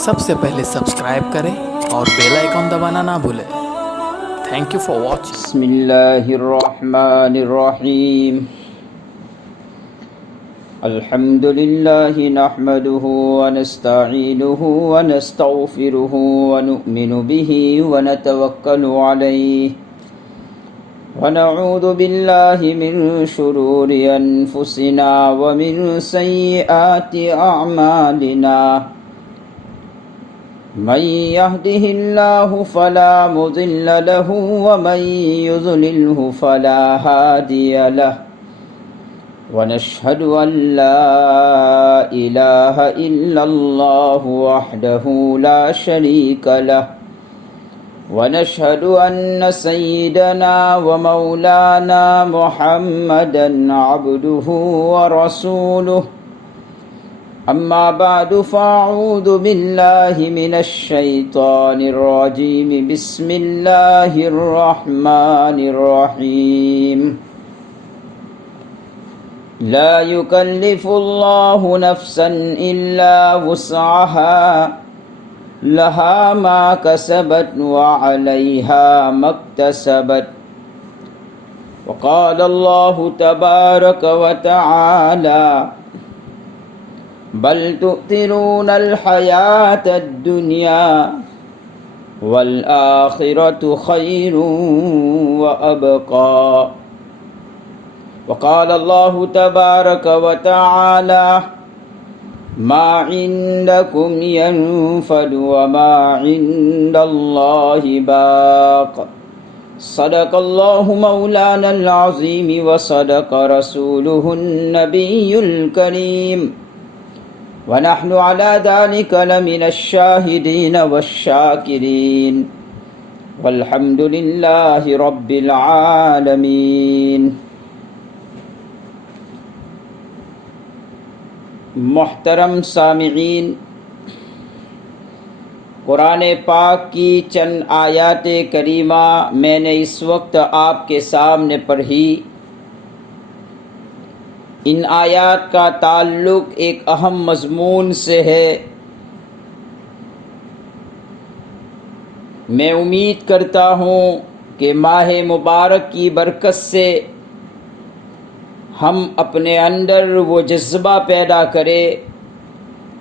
سب سے پہلے سبسکرائب کریں اور بیل آئیکن دبانا نہ بھولیں۔ Thank you for watching. بسم اللہ الرحمن الرحیم الحمد للہ نحمده ونستعینه ونستغفره ونؤمن به ونتوکل علیہ ونعوذ باللہ من شرور انفسنا ومن سیئات اعمالنا من يهده الله فلا مضل له ومن يضلله فلا هادي له ونشهد أن لا إله إلا الله وحده لا شريك له ونشهد أن سيدنا ومولانا محمدا عبده ورسوله أما بعد فأعوذ بالله من الشيطان الرجيم بسم الله الرحمن الرحيم لا يكلف الله نفسا إلا وسعها لها ما كسبت وعليها ما اكتسبت وقال الله تبارك وتعالى بل تؤثرون الحياة الدنيا والآخرة خير وأبقى وقال الله تبارك وتعالى ما عندكم ينفد وما عند الله باق صدق الله مولانا العظيم وصدق رسوله النبي الكريم ونحن على ذلك لمن الشاهدين والشاكرين والحمد لله رب العالمين۔ محترم سامعین، قرآن پاک کی چند آیات کریمہ میں نے اس وقت آپ کے سامنے پڑھی۔ ان آیات کا تعلق ایک اہم مضمون سے ہے۔ میں امید کرتا ہوں کہ ماہ مبارک کی برکت سے ہم اپنے اندر وہ جذبہ پیدا کریں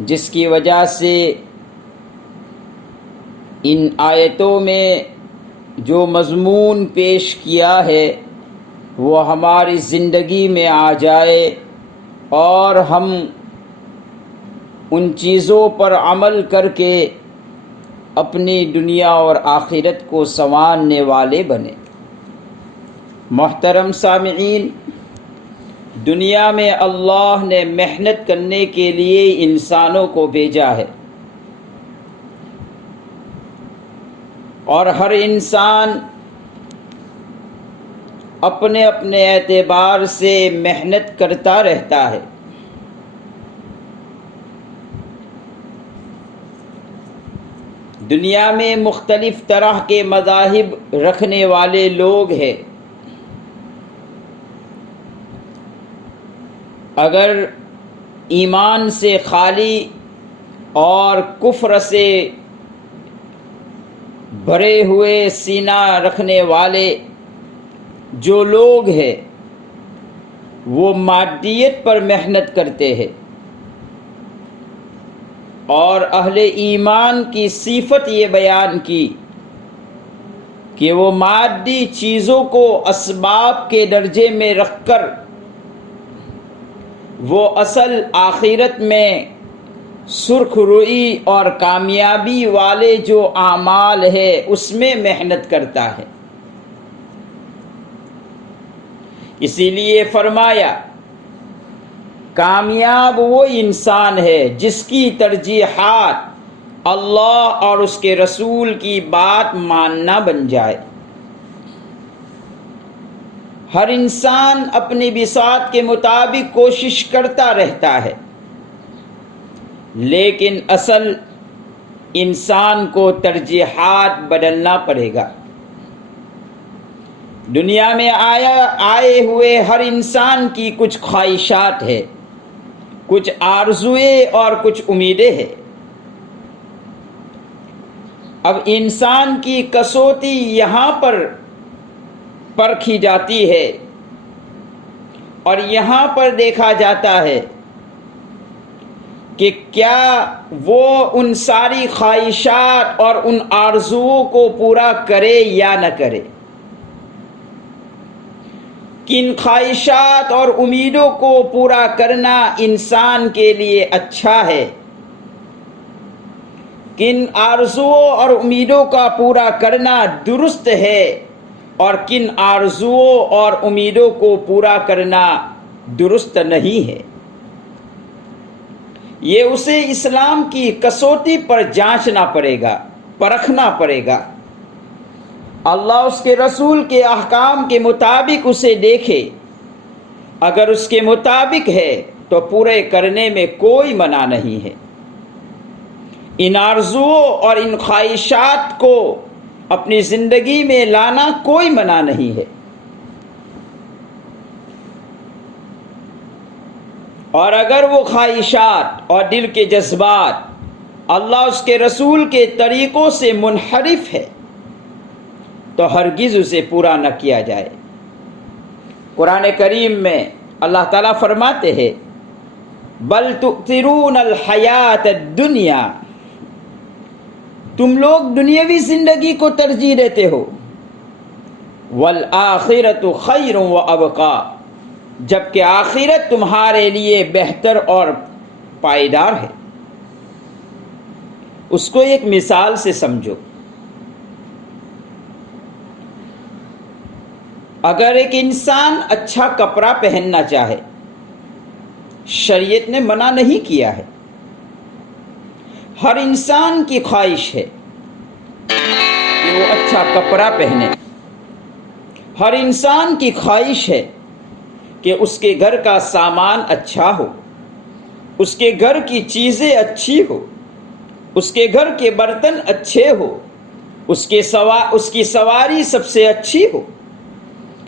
جس کی وجہ سے ان آیتوں میں جو مضمون پیش کیا ہے وہ ہماری زندگی میں آ جائے اور ہم ان چیزوں پر عمل کر کے اپنی دنیا اور آخرت کو سنوارنے والے بنیں۔ محترم سامعین، دنیا میں اللہ نے محنت کرنے کے لیے انسانوں کو بھیجا ہے، اور ہر انسان اپنے اپنے اعتبار سے محنت کرتا رہتا ہے۔ دنیا میں مختلف طرح کے مذاہب رکھنے والے لوگ ہیں۔ اگر ایمان سے خالی اور کفر سے بھرے ہوئے سینہ رکھنے والے جو لوگ ہیں وہ مادیت پر محنت کرتے ہیں، اور اہل ایمان کی صفت یہ بیان کی کہ وہ مادی چیزوں کو اسباب کے درجے میں رکھ کر وہ اصل آخرت میں سرخ روئی اور کامیابی والے جو اعمال ہے اس میں محنت کرتا ہے۔ اسی لیے فرمایا کامیاب وہ انسان ہے جس کی ترجیحات اللہ اور اس کے رسول کی بات ماننا بن جائے۔ ہر انسان اپنی بساط کے مطابق کوشش کرتا رہتا ہے، لیکن اصل انسان کو ترجیحات بدلنا پڑے گا۔ دنیا میں آئے ہوئے ہر انسان کی کچھ خواہشات ہے، کچھ آرزویں اور کچھ امیدیں ہیں۔ اب انسان کی کسوٹی یہاں پر پرکھی جاتی ہے اور یہاں پر دیکھا جاتا ہے کہ کیا وہ ان ساری خواہشات اور ان آرزوؤں کو پورا کرے یا نہ کرے، کن خواہشات اور امیدوں کو پورا کرنا انسان کے لیے اچھا ہے، کن آرزوؤں اور امیدوں کا پورا کرنا درست ہے اور کن آرزوؤں اور امیدوں کو پورا کرنا درست نہیں ہے۔ یہ اسے اسلام کی کسوٹی پر جانچنا پڑے گا، پرکھنا پڑے گا۔ اللہ اس کے رسول کے احکام کے مطابق اسے دیکھے، اگر اس کے مطابق ہے تو پورے کرنے میں کوئی منع نہیں ہے۔ ان آرزوؤں اور ان خواہشات کو اپنی زندگی میں لانا کوئی منع نہیں ہے، اور اگر وہ خواہشات اور دل کے جذبات اللہ اس کے رسول کے طریقوں سے منحرف ہے تو ہرگز اسے پورا نہ کیا جائے۔ قرآن کریم میں اللہ تعالیٰ فرماتے ہیں بل تؤثرون الحیات الدنیا، تم لوگ دنیاوی زندگی کو ترجیح دیتے ہو، والآخرۃ خیر وابقی، جبکہ آخرت تمہارے لیے بہتر اور پائیدار ہے۔ اس کو ایک مثال سے سمجھو، اگر ایک انسان اچھا کپڑا پہننا چاہے، شریعت نے منع نہیں کیا ہے، ہر انسان کی خواہش ہے کہ وہ اچھا کپڑا پہنے، ہر انسان کی خواہش ہے کہ اس کے گھر کا سامان اچھا ہو، اس کے گھر کی چیزیں اچھی ہو، اس کے گھر کے برتن اچھے ہو، اس کی سواری سب سے اچھی ہو۔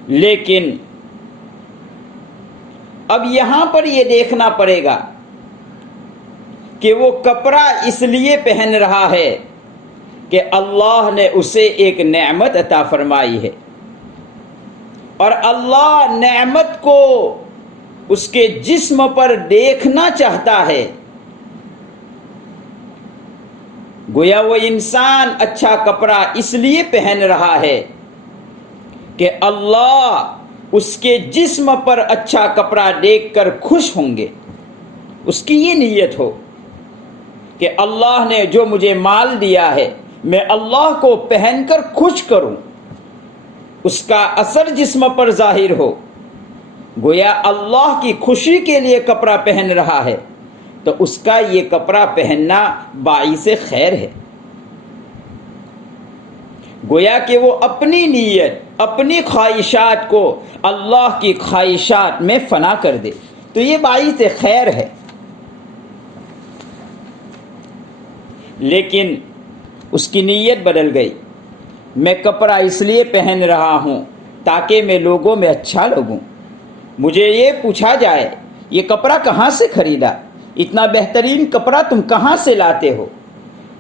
لیکن اب یہاں پر یہ دیکھنا پڑے گا کہ وہ کپڑا اس لیے پہن رہا ہے کہ اللہ نے اسے ایک نعمت عطا فرمائی ہے، اور اللہ نعمت کو اس کے جسم پر دیکھنا چاہتا ہے۔ گویا وہ انسان اچھا کپڑا اس لیے پہن رہا ہے کہ اللہ اس کے جسم پر اچھا کپڑا دیکھ کر خوش ہوں گے، اس کی یہ نیت ہو کہ اللہ نے جو مجھے مال دیا ہے میں اللہ کو پہن کر خوش کروں، اس کا اثر جسم پر ظاہر ہو۔ گویا اللہ کی خوشی کے لیے کپڑا پہن رہا ہے تو اس کا یہ کپڑا پہننا باعث خیر ہے۔ گویا کہ وہ اپنی نیت، اپنی خواہشات کو اللہ کی خواہشات میں فنا کر دے تو یہ باعث خیر ہے۔ لیکن اس کی نیت بدل گئی، میں کپڑا اس لیے پہن رہا ہوں تاکہ میں لوگوں میں اچھا لگوں، مجھے یہ پوچھا جائے یہ کپڑا کہاں سے خریدا، اتنا بہترین کپڑا تم کہاں سے لاتے ہو۔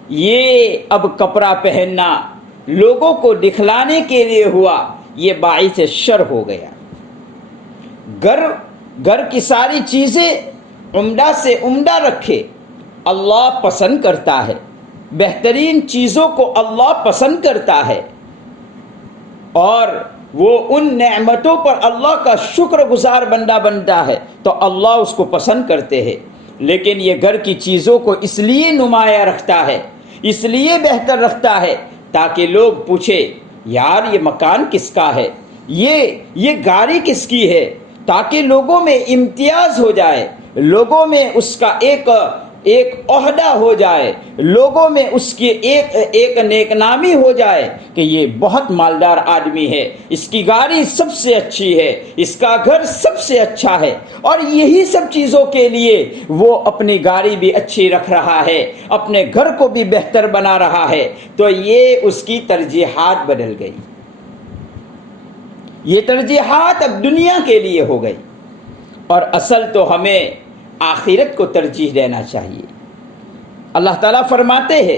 یہ اب کپڑا پہننا لوگوں کو دکھلانے کے لیے ہوا، یہ باعث شر ہو گیا۔ گھر کی ساری چیزیں عمدہ سے عمدہ رکھے، اللہ پسند کرتا ہے، بہترین چیزوں کو اللہ پسند کرتا ہے، اور وہ ان نعمتوں پر اللہ کا شکر گزار بندہ بنتا ہے تو اللہ اس کو پسند کرتے ہیں۔ لیکن یہ گھر کی چیزوں کو اس لیے نمایاں رکھتا ہے، اس لیے بہتر رکھتا ہے تاکہ لوگ پوچھے یار یہ مکان کس کا ہے، یہ گاڑی کس کی ہے، تاکہ لوگوں میں امتیاز ہو جائے، لوگوں میں اس کا ایک عہدہ ہو جائے، لوگوں میں اس کی ایک نیک نامی ہو جائے کہ یہ بہت مالدار آدمی ہے، اس کی گاڑی سب سے اچھی ہے، اس کا گھر سب سے اچھا ہے، اور یہی سب چیزوں کے لیے وہ اپنی گاڑی بھی اچھی رکھ رہا ہے، اپنے گھر کو بھی بہتر بنا رہا ہے، تو یہ اس کی ترجیحات بدل گئی۔ یہ ترجیحات اب دنیا کے لیے ہو گئی، اور اصل تو ہمیں آخرت کو ترجیح دینا چاہیے۔ اللہ تعالیٰ فرماتے ہیں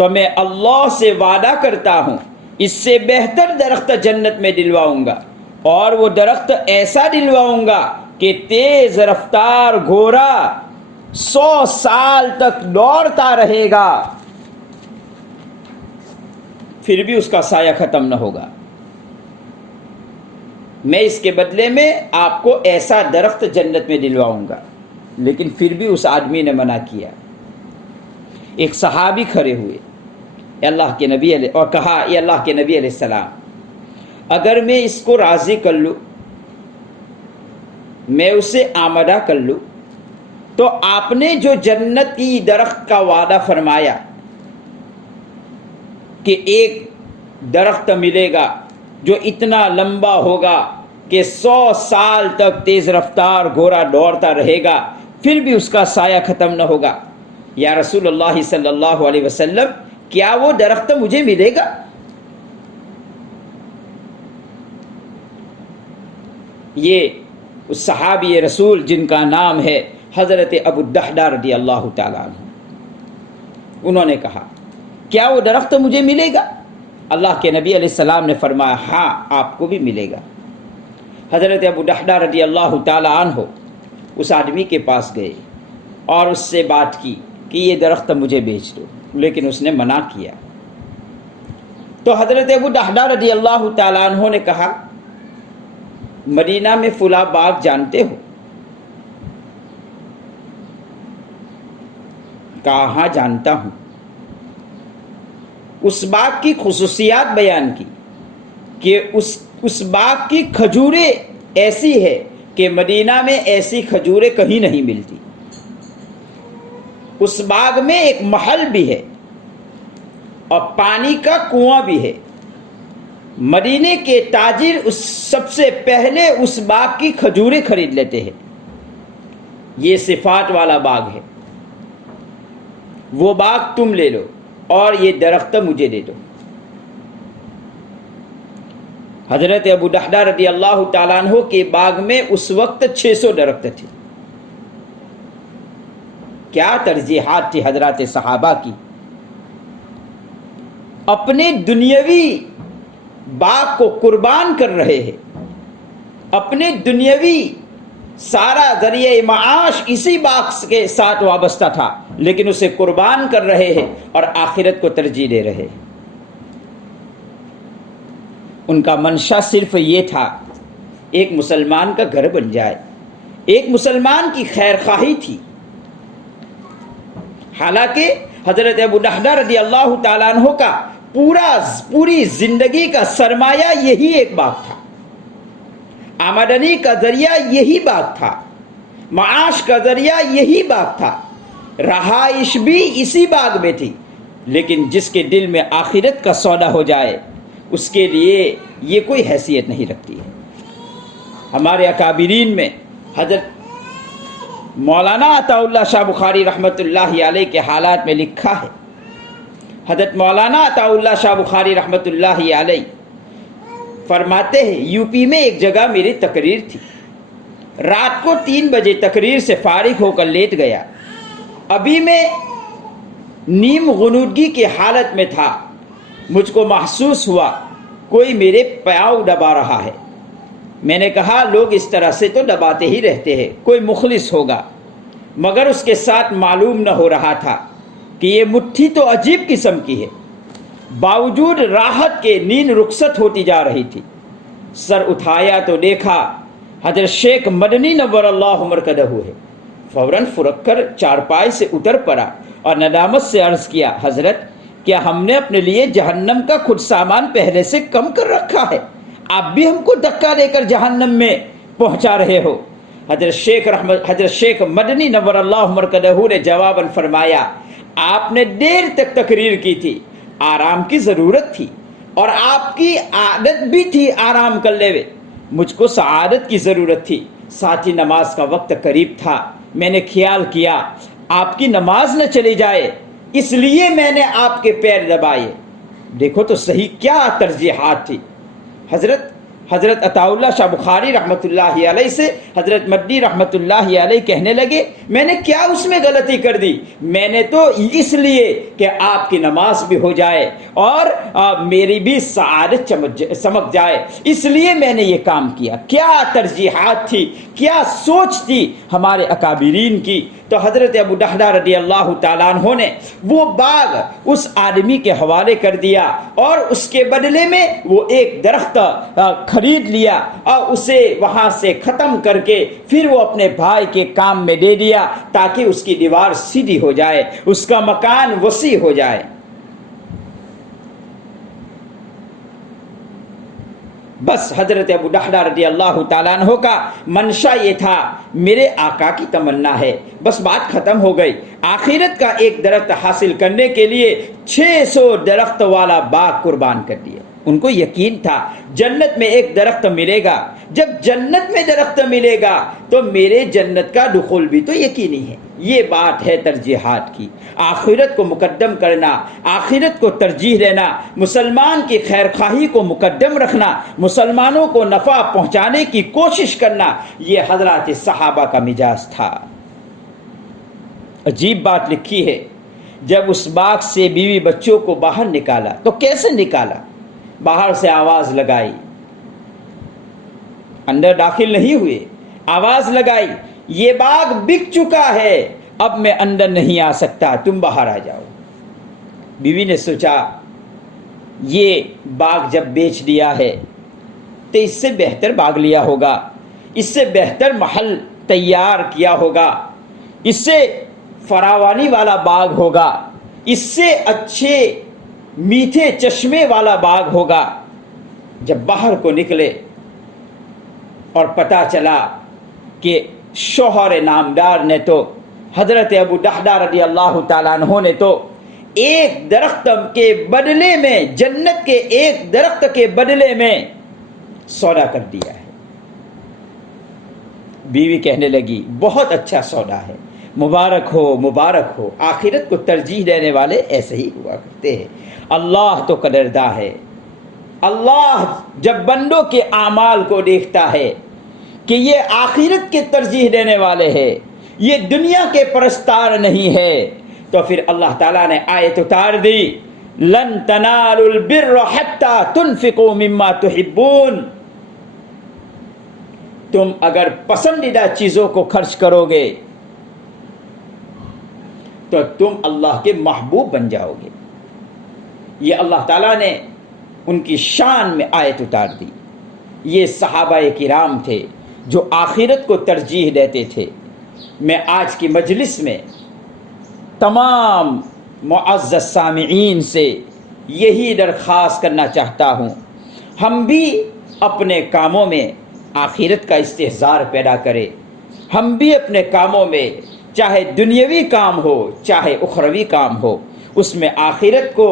تو میں اللہ سے وعدہ کرتا ہوں اس سے بہتر درخت جنت میں دلواؤں گا، اور وہ درخت ایسا دلواؤں گا کہ تیز رفتار گھوڑا 100 سال تک دوڑتا رہے گا، پھر بھی اس کا سایہ ختم نہ ہوگا۔ میں اس کے بدلے میں آپ کو ایسا درخت جنت میں دلواؤں گا۔ لیکن پھر بھی اس آدمی نے منع کیا۔ ایک صحابی کھڑے ہوئے اللہ کے نبی علیہ اور کہا، اے اللہ کے نبی علیہ السلام، اگر میں اس کو راضی کر لوں، میں اسے آمادہ کر لوں، تو آپ نے جو جنت کی درخت کا وعدہ فرمایا کہ ایک درخت ملے گا جو اتنا لمبا ہوگا کہ 100 سال تک تیز رفتار گھوڑا دوڑتا رہے گا، پھر بھی اس کا سایہ ختم نہ ہوگا، یا رسول اللہ صلی اللہ علیہ وسلم کیا وہ درخت مجھے ملے گا؟ یہ اس صحابی رسول جن کا نام ہے حضرت ابو الدحداء رضی اللہ تعالیٰ عنہ، انہوں نے کہا کیا وہ درخت مجھے ملے گا؟ اللہ کے نبی علیہ السلام نے فرمایا ہاں آپ کو بھی ملے گا۔ حضرت ابو الدحداء رضی اللہ تعالیٰ عنہ اس آدمی کے پاس گئے اور اس سے بات کی کہ یہ درخت مجھے بیچ دو، لیکن اس نے منع کیا۔ تو حضرت ابو الدحداء رضی اللہ تعالیٰ عنہ نے کہا مدینہ میں فلاں باغ جانتے ہو؟ کہا ہاں جانتا ہوں۔ اس باغ کی خصوصیات بیان کی کہ اس باغ کی کھجوریں ایسی ہے کہ مدینہ میں ایسی کھجوریں کہیں نہیں ملتی۔ اس باغ میں ایک محل بھی ہے اور پانی کا کنواں بھی ہے۔ مدینے کے تاجر سب سے پہلے اس باغ کی کھجوریں خرید لیتے ہیں۔ یہ صفات والا باغ ہے، وہ باغ تم لے لو اور یہ درخت مجھے دے دو۔ حضرت ابو الدحداء رضی اللہ تعالیٰ عنہ کے باغ میں اس وقت 600 درخت تھے۔ کیا ترجیحات تھی حضرات صحابہ کی، اپنے دنیاوی باغ کو قربان کر رہے ہیں، اپنے دنیاوی سارا ذریعہ معاش اسی باغ کے ساتھ وابستہ تھا، لیکن اسے قربان کر رہے ہیں اور آخرت کو ترجیح دے رہے ہیں۔ ان کا منشا صرف یہ تھا ایک مسلمان کا گھر بن جائے، ایک مسلمان کی خیر خواہی تھی۔ حالانکہ حضرت ابو الدحداء رضی اللہ تعالیٰ عنہ کا پوری زندگی کا سرمایہ یہی ایک باغ تھا، آمدنی کا ذریعہ یہی باغ تھا، معاش کا ذریعہ یہی باغ تھا، رہائش بھی اسی باغ میں تھی۔ لیکن جس کے دل میں آخرت کا سودا ہو جائے اس کے لیے یہ کوئی حیثیت نہیں رکھتی ہے۔ ہمارے اکابرین میں حضرت مولانا عطا اللہ شاہ بخاری رحمۃ اللہ علیہ کے حالات میں لکھا ہے، حضرت مولانا عطا اللہ شاہ بخاری رحمۃ اللہ علیہ فرماتے ہیں یو پی میں ایک جگہ میری تقریر تھی، رات کو 3 بجے تقریر سے فارغ ہو کر لیٹ گیا، ابھی میں نیم غنودگی کی حالت میں تھا، مجھ کو محسوس ہوا کوئی میرے پاؤں دبا رہا ہے۔ میں نے کہا لوگ اس طرح سے تو دباتے ہی رہتے ہیں، کوئی مخلص ہوگا، مگر اس کے ساتھ معلوم نہ ہو رہا تھا کہ یہ مٹھی تو عجیب قسم کی ہے۔ باوجود راحت کے نیند رخصت ہوتی جا رہی تھی۔ سر اٹھایا تو دیکھا حضرت شیخ مدنی نور اللہ مرکزہ ہے۔ فوراً فرق کر چارپائی سے اتر پڑا اور ندامت سے عرض کیا حضرت کیا ہم نے اپنے لیے جہنم کا خود سامان پہلے سے کم کر رکھا ہے؟ آپ بھی ہم کو دھکا دے کر جہنم میں پہنچا رہے ہو۔ حضرت شیخ مدنی نور اللہ مرکزہ نے جواباً فرمایا آپ نے دیر تک تقریر کی تھی، آرام کی ضرورت تھی اور آپ کی عادت بھی تھی آرام کر لے، مجھ کو سعادت کی ضرورت تھی، ساتھ ہی نماز کا وقت قریب تھا، میں نے خیال کیا آپ کی نماز نہ چلی جائے اس لیے میں نے آپ کے پیر دبائے۔ دیکھو تو صحیح کیا ترجیحات تھی۔ حضرت عطاءاللہ شاہ بخاری رحمۃ اللہ علیہ سے حضرت مدنی رحمۃ اللہ علیہ کہنے لگے میں نے کیا اس میں غلطی کر دی؟ میں نے تو اس لیے کہ آپ کی نماز بھی ہو جائے اور میری بھی سعادت چمک جائے، اس لیے میں نے یہ کام کیا۔ کیا ترجیحات تھی، کیا سوچ تھی ہمارے اکابرین کی۔ تو حضرت ابو دحدہ رضی اللہ تعالیٰ عنہ نے وہ باغ اس آدمی کے حوالے کر دیا اور اس کے بدلے میں وہ ایک درخت خرید لیا اور اسے وہاں سے ختم کر کے پھر وہ اپنے بھائی کے کام میں دے دیا تاکہ اس کی دیوار سیدھی ہو جائے، اس کا مکان وسیع ہو جائے۔ بس حضرت ابو دحدہ رضی اللہ تعالیٰ عنہ کا منشا یہ تھا، میرے آقا کی تمنا ہے، بس بات ختم ہو گئی۔ آخرت کا ایک درخت حاصل کرنے کے لیے 600 درخت والا باغ قربان کر دیا۔ ان کو یقین تھا جنت میں ایک درخت ملے گا، جب جنت میں درخت ملے گا تو میرے جنت کا دخول بھی تو یقینی ہے۔ یہ بات ہے ترجیحات کی، آخرت کو مقدم کرنا، آخرت کو ترجیح دینا، مسلمان کی خیر خواہی کو مقدم رکھنا، مسلمانوں کو نفع پہنچانے کی کوشش کرنا، یہ حضرات صحابہ کا مزاج تھا۔ عجیب بات لکھی ہے، جب اس باغ سے بیوی بچوں کو باہر نکالا تو کیسے نکالا؟ باہر سے آواز لگائی، اندر داخل نہیں ہوئے، آواز لگائی یہ باغ بک چکا ہے، اب میں اندر نہیں آ سکتا، تم باہر آ جاؤ۔ بیوی نے سوچا یہ باغ جب بیچ دیا ہے تو اس سے بہتر باغ لیا ہوگا، اس سے بہتر محل تیار کیا ہوگا، اس سے فراوانی والا باغ ہوگا، اس سے اچھے میٹھے چشمے والا باغ ہوگا۔ جب باہر کو نکلے اور پتہ چلا کہ شوہر نامدار نے تو حضرت ابو دحدہ رضی اللہ تعالیٰ عنہ نے تو ایک درخت کے بدلے میں، جنت کے ایک درخت کے بدلے میں سودا کر دیا ہے۔ بیوی کہنے لگی بہت اچھا سودا ہے، مبارک ہو مبارک ہو۔ آخرت کو ترجیح دینے والے ایسے ہی ہوا کرتے ہیں۔ اللہ تو قدرداں ہے، اللہ جب بندوں کے اعمال کو دیکھتا ہے کہ یہ آخرت کے ترجیح دینے والے ہیں، یہ دنیا کے پرستار نہیں ہے، تو پھر اللہ تعالیٰ نے آیت اتار دی لن تنالوا البر حتى تنفقوا مما تحبون۔ تم اگر پسندیدہ چیزوں کو خرچ کرو گے تو تم اللہ کے محبوب بن جاؤ گے۔ یہ اللہ تعالیٰ نے ان کی شان میں آیت اتار دی۔ یہ صحابہ کرام تھے جو آخرت کو ترجیح دیتے تھے۔ میں آج کی مجلس میں تمام معزز سامعین سے یہی درخواست کرنا چاہتا ہوں، ہم بھی اپنے کاموں میں آخرت کا استحضار پیدا کریں۔ ہم بھی اپنے کاموں میں، چاہے دنیاوی کام ہو چاہے اخروی کام ہو، اس میں آخرت کو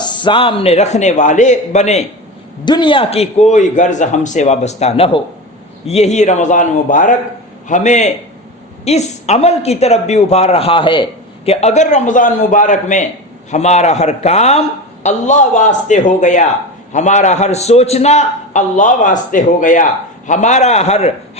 سامنے رکھنے والے بنے، دنیا کی کوئی غرض ہم سے وابستہ نہ ہو۔ یہی رمضان مبارک ہمیں اس عمل کی طرف بھی ابھار رہا ہے کہ اگر رمضان مبارک میں ہمارا ہر کام اللہ واسطے ہو گیا، ہمارا ہر سوچنا اللہ واسطے ہو گیا، ہمارا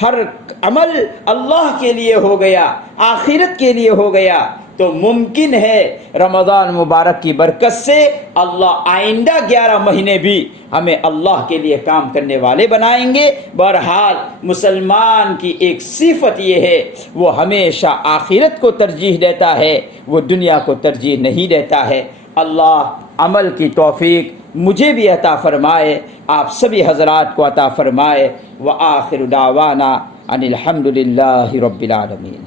ہر عمل اللہ کے لیے ہو گیا، آخرت کے لیے ہو گیا، تو ممکن ہے رمضان مبارک کی برکت سے اللہ آئندہ 11 مہینے بھی ہمیں اللہ کے لیے کام کرنے والے بنائیں گے۔ بہرحال مسلمان کی ایک صفت یہ ہے، وہ ہمیشہ آخرت کو ترجیح دیتا ہے، وہ دنیا کو ترجیح نہیں دیتا ہے۔ اللہ عمل کی توفیق مجھے بھی عطا فرمائے، آپ سبھی حضرات کو عطا فرمائے۔ وآخر دعوانا ان الحمد للہ رب العالمین۔